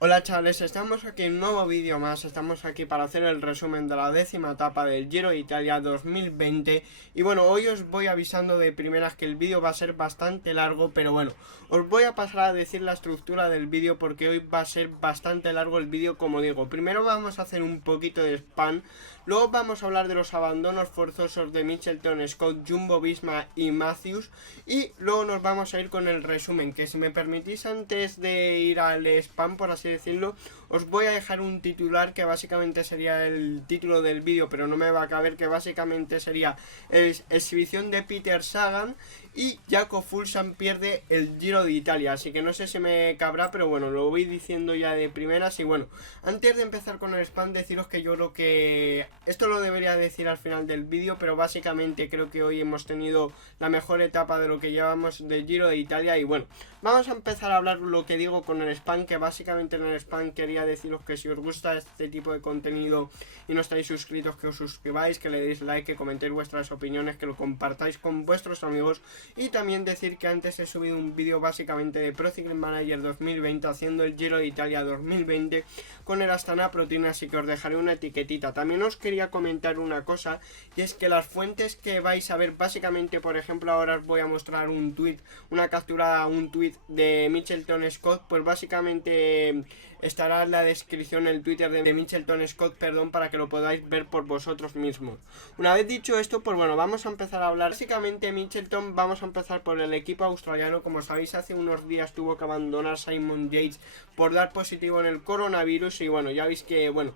Hola chavales, estamos aquí en un nuevo vídeo más, estamos aquí para hacer el resumen de la 10ª etapa del Giro de Italia 2020 y bueno, hoy os voy avisando de primeras que el vídeo va a ser bastante largo, pero bueno, os voy a pasar a decir la estructura del vídeo porque hoy va a ser bastante largo el vídeo, como digo. Primero vamos a hacer un poquito de spam, luego vamos a hablar de los abandonos forzosos de Mitchelton, Scott, Jumbo-Visma y Matthews y luego nos vamos a ir con el resumen, que si me permitís antes de ir al spam, por así decirlo, os voy a dejar un titular que básicamente sería el título del vídeo, pero no me va a caber, que básicamente sería exhibición de Peter Sagan y Jaco Fuglsang pierde el Giro de Italia, así que no sé si me cabrá, pero bueno, lo voy diciendo ya de primeras. Y bueno, antes de empezar con el spam, deciros que yo creo que esto lo debería decir al final del vídeo, pero básicamente creo que hoy hemos tenido la mejor etapa de lo que llevamos del Giro de Italia. Y bueno, vamos a empezar a hablar lo que digo con el spam, que básicamente en el spam quería deciros que si os gusta este tipo de contenido y no estáis suscritos, que os suscribáis, que le deis like, que comentéis vuestras opiniones, que lo compartáis con vuestros amigos. Y también decir que antes he subido un vídeo básicamente de Pro Cycling Manager 2020 haciendo el Giro de Italia 2020 con el Astana Pro Team, así que os dejaré una etiquetita. También os quería comentar una cosa, y es que las fuentes que vais a ver, básicamente, por ejemplo, ahora os voy a mostrar un tweet, una captura, un tweet de Mitchelton Scott, pues básicamente estará en la descripción el Twitter de Mitchelton Scott, perdón, para que lo podáis ver por vosotros mismos. Una vez dicho esto, pues bueno, vamos a empezar a hablar. Básicamente Mitchelton, vamos a empezar por el equipo australiano. Como sabéis, hace unos días tuvo que abandonar Simon Yates por dar positivo en el coronavirus. Y bueno, ya veis que, bueno,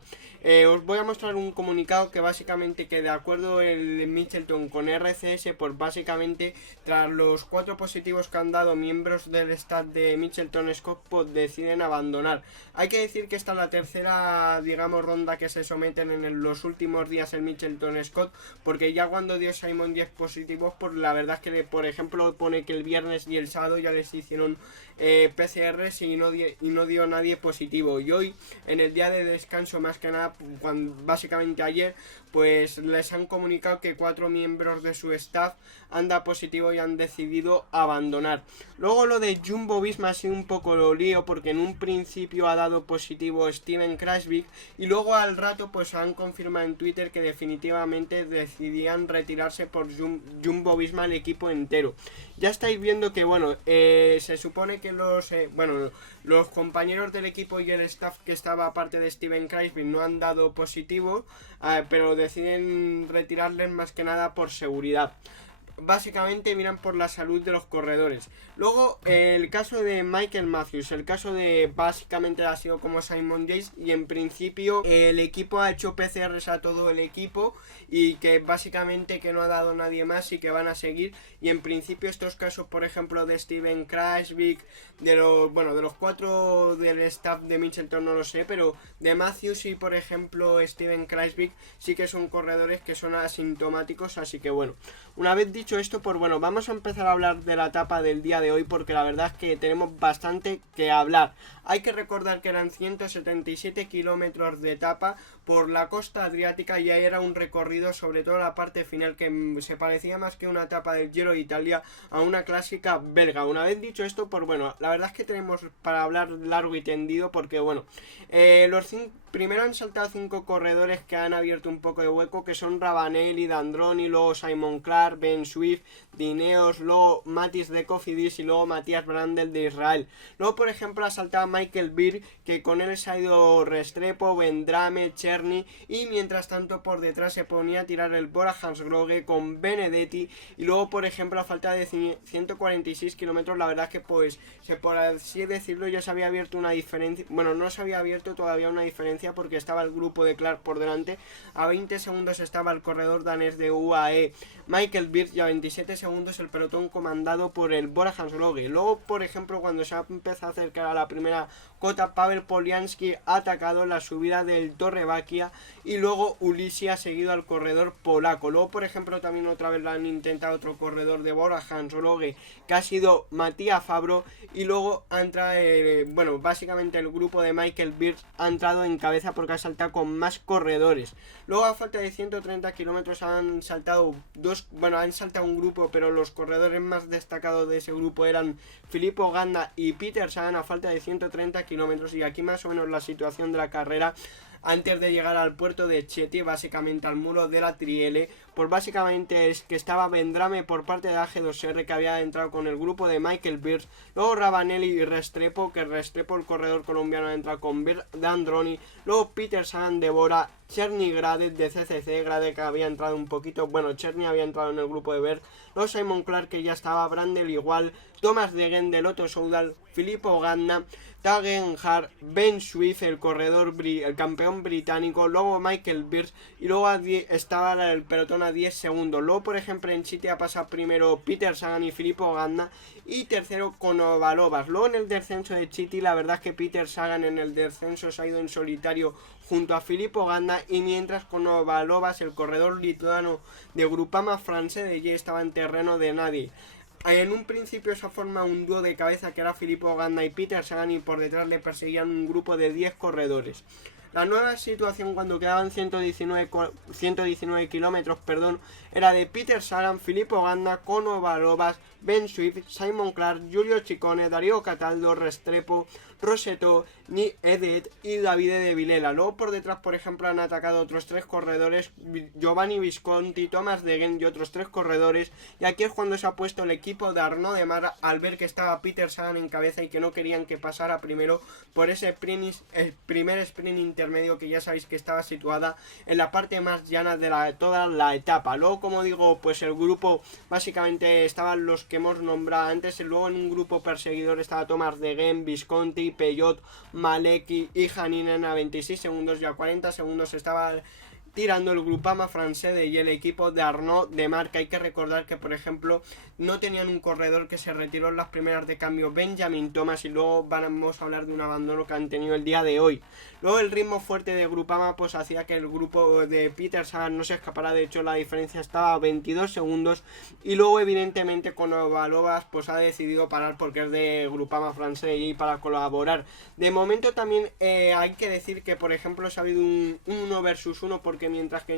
os voy a mostrar un comunicado que básicamente, que de acuerdo el Mitchelton con RCS, pues básicamente tras los 4 positivos que han dado miembros del staff de Mitchelton Scott, pues deciden abandonar. Hay que decir que esta es la tercera, digamos, ronda que se someten en los últimos días el Mitchelton Scott, porque ya cuando dio Simon 10 positivos, pues la verdad es que, por ejemplo, pone que el viernes y el sábado ya les hicieron PCRs y no dio nadie positivo. Y hoy, en el día de descanso, más que nada, básicamente ayer, pues les han comunicado que 4 miembros de su staff han dado positivo y han decidido abandonar. Luego lo de Jumbo-Visma ha sido un poco lo lío, porque en un principio ha dado positivo Steven Kruijswijk y luego al rato pues han confirmado en Twitter que definitivamente decidían retirarse por Jumbo-Visma el equipo entero. Ya estáis viendo que bueno, se supone que los compañeros del equipo y el staff que estaba aparte de Steven Kruijswijk no han dado positivo, pero deciden retirarles más que nada por seguridad. Básicamente miran por la salud de los corredores. Luego el caso de Michael Matthews, el caso de básicamente ha sido como Simon Yates, y en principio el equipo ha hecho PCRs a todo el equipo y que básicamente que no ha dado nadie más y que van a seguir. Y en principio estos casos, por ejemplo, de Steven Kruijswijk, de los 4 del staff de Mitchelton no lo sé, pero de Matthews y por ejemplo Steven Kruijswijk sí que son corredores que son asintomáticos. Así que bueno, una vez dicho esto, pues bueno, vamos a empezar a hablar de la etapa del día de hoy, porque la verdad es que tenemos bastante que hablar. Hay que recordar que eran 177 kilómetros de etapa por la costa adriática, y ahí era un recorrido, sobre todo la parte final, que se parecía más que una etapa del Giro de Italia a una clásica belga. Una vez dicho esto, pues bueno, la verdad es que tenemos para hablar largo y tendido, porque bueno, primero han saltado 5 corredores que han abierto un poco de hueco, que son Ravanelli, Dandroni, luego Simon Clark, Ben Swift, Dineos, luego Matis de Cofidis y luego Matías Brandel de Israel. Luego, por ejemplo, ha saltado Michael Birk, que con él se ha ido Restrepo, Vendrame, Cherny, y mientras tanto por detrás se ponía a tirar el Bora Hansgrohe con Benedetti. Y luego, por ejemplo, a falta de 146 kilómetros, la verdad es que pues, por así decirlo, ya se había abierto una diferencia. Bueno, no se había abierto todavía una diferencia, porque estaba el grupo de Clark por delante. A 20 segundos estaba el corredor danés de UAE Michael Birk, y a 27 segundos el pelotón comandado por el Bora Hansgrohe. Luego, por ejemplo, cuando se ha empezado a acercar a la primera cota, Pavel Polianski ha atacado la subida del Torre Baquia, y luego Ulissi ha seguido al corredor polaco. Luego, por ejemplo, también otra vez lo han intentado otro corredor de Bora Hansgrohe, que ha sido Matías Fabro, y luego ha entrado, básicamente el grupo de Michael Birk ha entrado en cabeza porque ha saltado con más corredores. Luego, a falta de 130 kilómetros han saltado un grupo, pero los corredores más destacados de ese grupo eran Filippo Ganna y Peter Sagan. A falta de 130 kilómetros. Y aquí más o menos la situación de la carrera antes de llegar al puerto de Chieti, básicamente al muro de la Triele. Pues básicamente es que estaba Vendrame por parte de AG2R, que había entrado con el grupo de Michael Birch, luego Rabanelli y Restrepo, que Restrepo, el corredor colombiano, ha entrado con Birch de Androni, luego Peter Sagan de Bora, Cherny Grade de CCC, Grade que había entrado un poquito, bueno, Cherny había entrado en el grupo de Birch, luego Simon Clark, que ya estaba, Brandel igual, Thomas Degen de Lotto Soudal, Filippo Ganna, Tagenhart, Ben Swift, el corredor, el campeón británico, luego Michael Birch, y luego estaba el pelotón a 10 segundos. Luego, por ejemplo, en Chile ha pasado primero Peter Sagan y Filippo Ganna, y tercero Konovalovas. Luego en el descenso de Chiti, la verdad es que Peter Sagan en el descenso se ha ido en solitario junto a Filippo Ganna, y mientras Konovalovas, el corredor lituano de Grupama France de Ye, estaba en terreno de nadie. En un principio se forma un dúo de cabeza que era Filippo Ganna y Peter Sagan, y por detrás le perseguían un grupo de 10 corredores. La nueva situación cuando quedaban 119 kilómetros, era de Peter Sagan, Filippo Ganna, Konovalovas, Ben Swift, Simon Clark, Giulio Ciccone, Dario Cataldo, Restrepo, Rosetto, Ni Edet y Davide de Vilela. Luego por detrás, por ejemplo, han atacado otros 3 corredores, Giovanni Visconti, Thomas Degen y otros 3 corredores. Y aquí es cuando se ha puesto el equipo de Arnaud Démare al ver que estaba Peter Sagan en cabeza y que no querían que pasara primero por ese primer sprint intermedio, que ya sabéis que estaba situada en la parte más llana de toda la etapa. Luego, como digo, pues el grupo básicamente estaban los que hemos nombrado antes. Luego en un grupo perseguidor estaba Thomas Degen, Visconti, Peyot, Malecki y Janinen a 26 segundos, y a 40 segundos estaba tirando el Grupama France y el equipo de Arnaud Démare, que hay que recordar que, por ejemplo, no tenían un corredor, que se retiró en las primeras de cambio, Benjamin Thomas, y luego vamos a hablar de un abandono que han tenido el día de hoy. Luego el ritmo fuerte de Grupama pues hacía que el grupo de Peter Sagan no se escapara. De hecho, la diferencia estaba a 22 segundos, y luego evidentemente Konovalovas pues ha decidido parar porque es de Grupama France y para colaborar. De momento también hay que decir que, por ejemplo, se ha habido un 1 versus 1, porque mientras que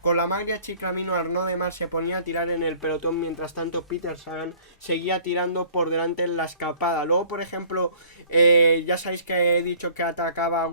con la maglia Chiclamino, Arnaud Démare se ponía a tirar en el pelotón, mientras tanto Peter Sagan seguía tirando por delante en la escapada. Luego, por ejemplo, ya sabéis que he dicho que atacaba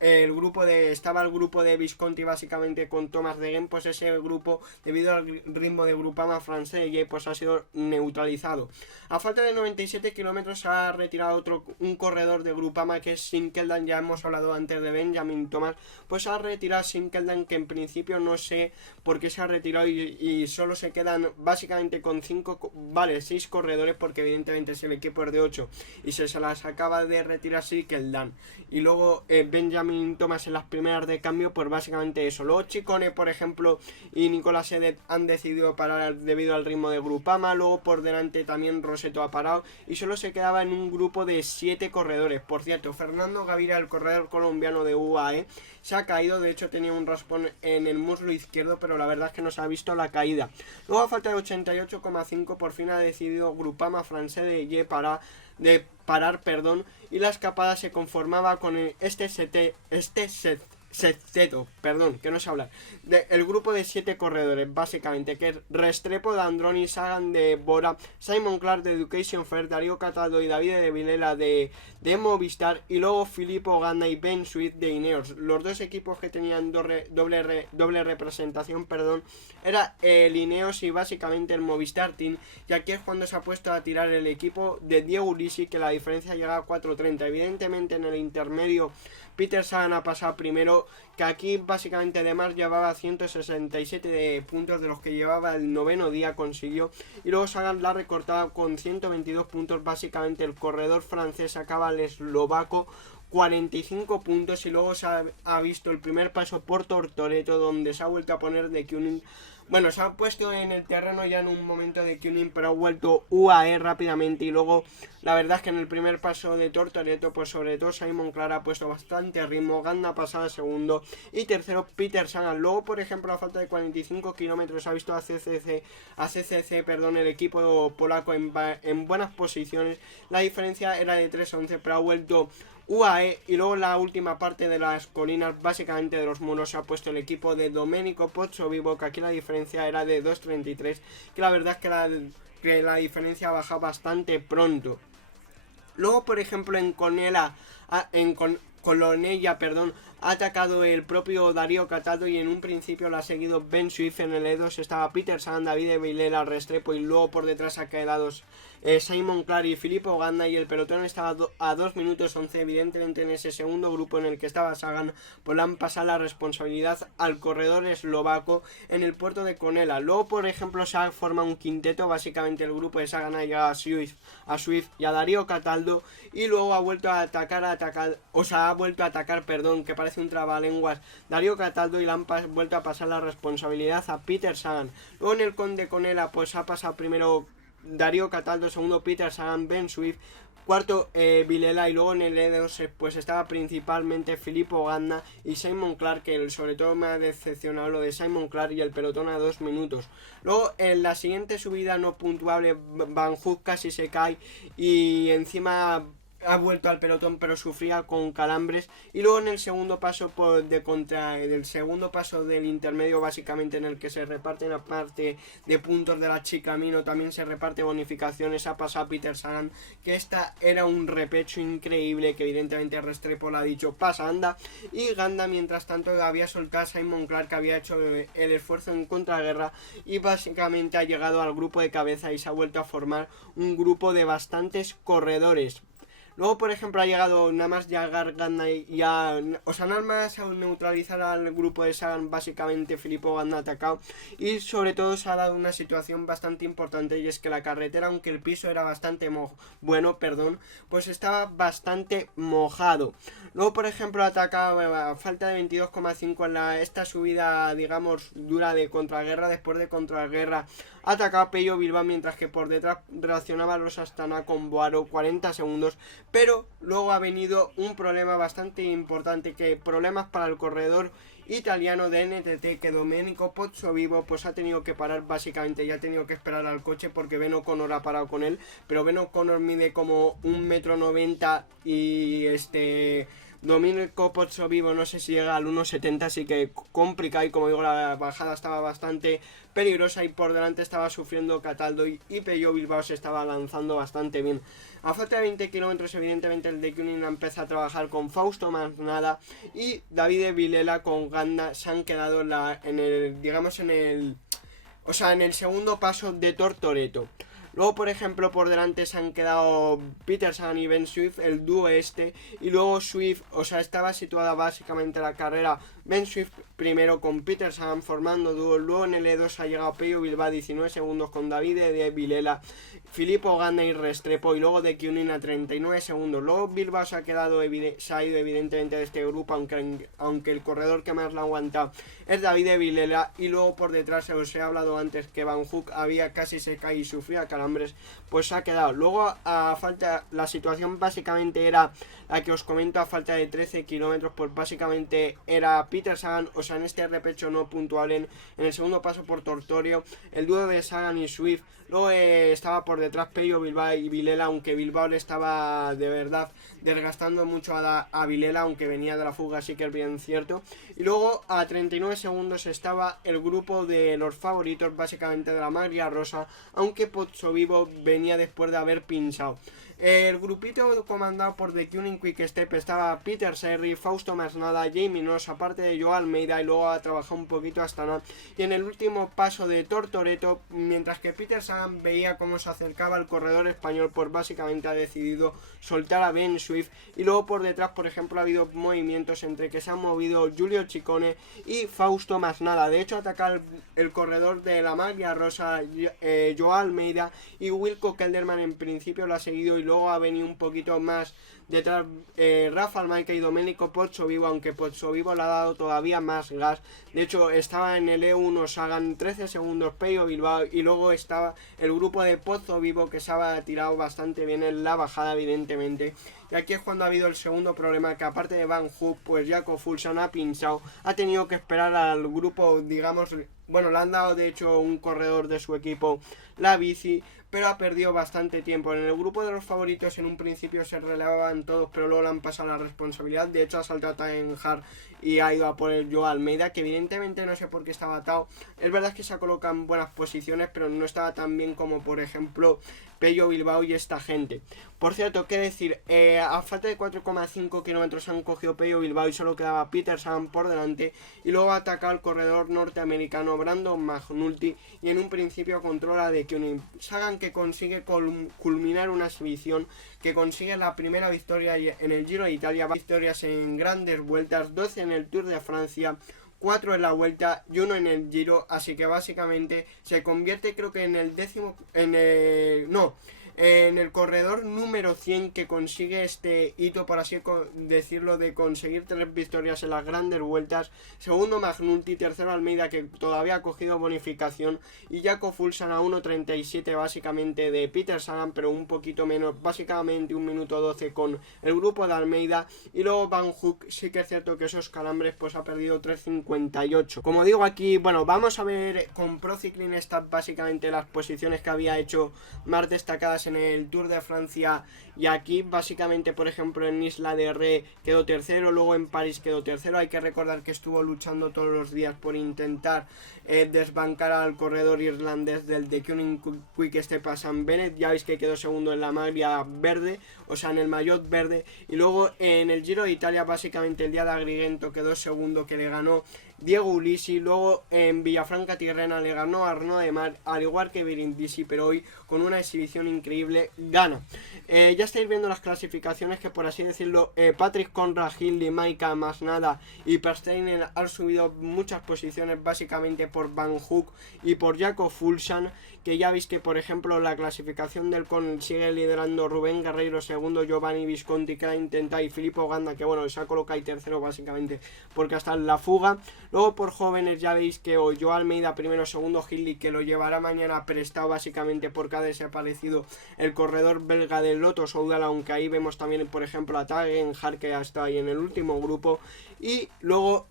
estaba el grupo de Visconti básicamente con Thomas Degen, pues ese grupo, debido al ritmo de Grupama France, pues ha sido neutralizado. A falta de 97 kilómetros se ha retirado un corredor de Grupama, que es Sinkeldam. Ya hemos hablado antes de Benjamin Thomas, pues se ha retirado Sinkeldam, que en principio no sé por qué se ha retirado, y solo se quedan básicamente con 6 corredores, porque evidentemente si el equipo es de 8 y se las acaba de retirar Sinkeldam y luego Benjamin Thomas en las primeras de cambio, pues básicamente eso. Luego Ciccone, por ejemplo, y Nicolas Edet han decidido parar debido al ritmo de Grupama. Luego por delante también Rosetto ha parado, y solo se quedaba en un grupo de 7 corredores. Por cierto, Fernando Gaviria, el corredor colombiano de UAE, se ha caído. De hecho tenía un raspón en el muslo izquierdo, pero la verdad es que no se ha visto la caída. Luego, a falta de 88,5, por fin ha decidido Grupama France de parar, y la escapada se conformaba con este sexteto, que no sé hablar, el grupo de 7 corredores, básicamente, que es Restrepo de Androni, Sagan de Bora, Simon Clark de Education First, Dario Cataldo y Davide de Vilela de Movistar, y luego Filippo Ganna y Ben Swift de Ineos. Los dos equipos que tenían doble representación, era el Ineos y básicamente el Movistar Team, y aquí es cuando se ha puesto a tirar el equipo de Diego Ulissi, que la diferencia llega a 4.30. Evidentemente en el intermedio Peter Sagan ha pasado primero, que aquí básicamente Démare llevaba 167 puntos, de los que llevaba el noveno día consiguió, y luego Sagan la recortaba con 122 puntos. Básicamente el corredor francés acaba el eslovaco 45 puntos, y luego se ha visto el primer paso por Tortoreto, donde se ha vuelto a poner de Kuning. Bueno, se ha puesto en el terreno ya en un momento de Kuning, pero ha vuelto UAE rápidamente. Y luego la verdad es que en el primer paso de Tortoreto, pues sobre todo Simon Clark ha puesto bastante ritmo. Ganna pasada segundo y tercero Peter Sagan. Luego, por ejemplo, a falta de 45 kilómetros ha visto a CCC, el equipo polaco en buenas posiciones. La diferencia era de 3.11, pero ha vuelto UAE. Y luego la última parte de las colinas, básicamente de los muros, se ha puesto el equipo de Domenico Pozzovivo, que aquí la diferencia era de 2.33, que la verdad es que la diferencia baja bastante pronto. Luego, por ejemplo, en Conela Colonella, perdón, ha atacado el propio Darío Cataldo y en un principio lo ha seguido Ben Swift. En el E2 estaba Peter Sagan, David Vilela, Restrepo y luego por detrás ha quedado Simon Clark y Filippo Ganna, y el pelotón estaba a 2 minutos 11. Evidentemente en ese segundo grupo en el que estaba Sagan, pues le han pasado la responsabilidad al corredor eslovaco en el puerto de Conela. Luego, por ejemplo, se ha formado un quinteto. Básicamente el grupo de Sagan ha llegado a Swift y a Darío Cataldo, y luego ha vuelto a atacar, perdón, que parece un trabalenguas, Darío Cataldo, y le han vuelto a pasar la responsabilidad a Peter Sagan. Luego en el Conde Conela pues ha pasado primero Darío Cataldo, segundo Peter Sagan, Ben Swift, cuarto Vilela, y luego en el E2 pues estaba principalmente Filippo Ganna y Simon Clark, que sobre todo me ha decepcionado lo de Simon Clark y el pelotón a 2 minutos. Luego en la siguiente subida no puntuable Van Hook casi se cae y encima ha vuelto al pelotón, pero sufría con calambres. Y luego en el segundo paso del segundo paso del intermedio, básicamente en el que se reparten, aparte de puntos de la Chicamino, también se reparte bonificaciones, ha pasado Peter Sagan, que esta era un repecho increíble, que evidentemente Restrepo le ha dicho pasa, anda, y Ganda mientras tanto había soltado a Simon Clark, que había hecho el esfuerzo en contraguerra y básicamente ha llegado al grupo de cabeza y se ha vuelto a formar un grupo de bastantes corredores. Luego, por ejemplo, ha llegado nada más llegar Ganna nada más a neutralizar al grupo de Sagan, básicamente Filippo Ganna ha atacado, y sobre todo se ha dado una situación bastante importante, y es que la carretera, aunque el piso era bastante pues estaba bastante mojado. Luego, por ejemplo, ha atacado a falta de 22,5 en esta subida, digamos, dura de contraguerra. Después de contraguerra ha atacado a Pello Bilbao, mientras que por detrás reaccionaba los Astana con Boaro 40 segundos. Pero luego ha venido un problema bastante importante, problemas para el corredor italiano de NTT, que Domenico Pozzovivo pues ha tenido que parar, básicamente ya ha tenido que esperar al coche porque Ben O'Connor ha parado con él, pero Ben O'Connor mide como 1,90 m y Domenico Pozzovivo no sé si llega al 1,70, así que complicado, y como digo, la bajada estaba bastante peligrosa y por delante estaba sufriendo Cataldo y Pello Bilbao se estaba lanzando bastante bien. A falta de 20 kilómetros, evidentemente el de Kunin empieza a trabajar con Fausto Masnada y David Vilela con Ganda. Se han quedado en el segundo paso de Tortoreto. Luego, por ejemplo, por delante se han quedado Peter Sagan y Ben Swift, el dúo y luego Swift, estaba situada básicamente la carrera Ben Swift primero con Peter Sagan formando dúo. Luego en el E2 ha llegado Pello Bilbao 19 segundos con David de Vilela, Filippo Ganna y Restrepo, y luego de Kunin a 39 segundos. Luego Bilbao se ha ido evidentemente de este grupo, aunque el corredor que más lo ha aguantado es David de Vilela, y luego por detrás os he hablado antes que Van Hook había casi se cae y sufría calambres, pues se ha quedado. Luego la situación básicamente era la que os comento, a falta de 13 kilómetros, pues básicamente era Peter Sagan, en este repecho no puntual en el segundo paso por Tortorio, el dúo de Sagan y Swift. Luego estaba por detrás Pello Bilbao y Vilela, aunque Bilbao le estaba de verdad desgastando mucho a Vilela, aunque venía de la fuga, así que es bien cierto. Y luego a 39 segundos estaba el grupo de los favoritos, básicamente de la Maglia Rosa, aunque Pozzovivo venía después de haber pinchado. El grupito comandado por The Kunin Quick Step estaba Peter Serri, Fausto Masnada, Jamie Noss, aparte de Joao Almeida, y luego ha trabajado un poquito hasta nada. Y en el último paso de Tortoreto, mientras que Peter Sagan veía cómo se acercaba al corredor español, pues básicamente ha decidido soltar a Ben Swift. Y luego por detrás, por ejemplo, ha habido movimientos entre que se han movido Giulio Ciccone y Fausto Masnada. De hecho, ataca el corredor de la Maglia Rosa, Joao Almeida, y Wilco Kelderman en principio lo ha seguido, y luego ha venido un poquito más detrás Rafa Almaica y Domenico Pozzovivo, aunque Pozzovivo le ha dado todavía más gas. De hecho, estaba en el E1 Sagan 13 segundos Pello Bilbao, y luego estaba el grupo de Pozzovivo, que se ha tirado bastante bien en la bajada, evidentemente. Y aquí es cuando ha habido el segundo problema, que aparte de Van Hook, pues Jaco Fuglsang ha pinchado, ha tenido que esperar al grupo, digamos, bueno, le han dado de hecho un corredor de su equipo la bici, pero ha perdido bastante tiempo. En el grupo de los favoritos en un principio se relevaban todos, pero luego le han pasado la responsabilidad. De hecho ha saltado Time Hard y ha ido a por el Joao Almeida, que evidentemente no sé por qué estaba atado. Es verdad que se colocan buenas posiciones, pero no estaba tan bien como por ejemplo Pello Bilbao y esta gente. Por cierto, qué decir, a falta de 4,5 kilómetros han cogido Pello Bilbao y solo quedaba Peter Sagan por delante, y luego ataca al corredor norteamericano Brandon McNulty y en un principio controla de Koenig. Sagan, que consigue culminar una exhibición, que consigue la primera victoria en el Giro de Italia, victorias en grandes vueltas, 12 en el Tour de Francia, 4 en la Vuelta y 1 en el Giro, así que básicamente se convierte, creo que en el décimo, en el corredor número 100 que consigue este hito, por así decirlo, de conseguir 3 victorias en las grandes vueltas. Segundo McNulty, tercero Almeida, que todavía ha cogido bonificación, y Jaco Fuglsang a 1.37 básicamente de Peter Sagan, pero un poquito menos, básicamente 1 minuto 12 con el grupo de Almeida. Y luego Van Hoek, sí que es cierto que esos calambres pues ha perdido 3.58. Como digo aquí, bueno, vamos a ver con Pro Cycling Stats básicamente las posiciones que había hecho más destacadas en el Tour de Francia, y aquí básicamente, por ejemplo, en Isla de Ré quedó tercero, luego en París quedó tercero. Hay que recordar que estuvo luchando todos los días por intentar desbancar al corredor irlandés del The Koenig Quick Step a Sam Bennett. Ya veis que quedó segundo en la maglia verde, o sea en el maillot verde, y luego en el Giro de Italia básicamente el día de Agrigento quedó segundo, que le ganó Diego Ulissi. Luego en Villafranca Tirrena le ganó a Arnaud Démare, al igual que Brindisi, pero hoy con una exhibición increíble gana. Ya estáis viendo las clasificaciones, que por así decirlo Patrick Conrad, Hindley, Maika, Masnada y Persteiner han subido muchas posiciones básicamente por Van Hoek y por Jaco Fuglsang, que ya veis que por ejemplo la clasificación del Con sigue liderando Rubén Guerreiro, segundo Giovanni Visconti, que la intenta, y Filippo Ganna, que bueno, se ha colocado ahí tercero básicamente porque está en la fuga. Luego por jóvenes ya veis que Joao Almeida primero, segundo Hindley, que lo llevará mañana prestado básicamente porque ha desaparecido el corredor belga del Lotto Soudal, aunque ahí vemos también por ejemplo a Tagenhart, que hasta ahí en el último grupo. Y luego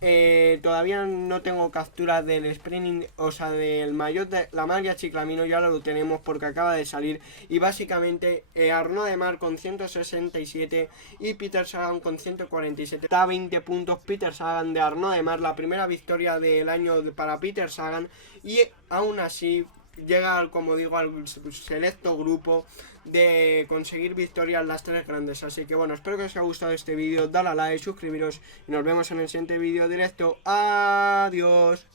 todavía no tengo captura del sprint, o sea del maillot de la maglia Ciclamino, ya lo tenemos porque acaba de salir, y básicamente Arnaud Démare con 167 y Peter Sagan con 147, está a 20 puntos Peter Sagan de Arnaud Démare, la primera victoria del año para Peter Sagan, y aún así llega, como digo, al selecto grupo de conseguir victorias en las 3 grandes. Así que bueno, espero que os haya gustado este vídeo, dale a like, suscribiros y nos vemos en el siguiente vídeo directo. Adiós.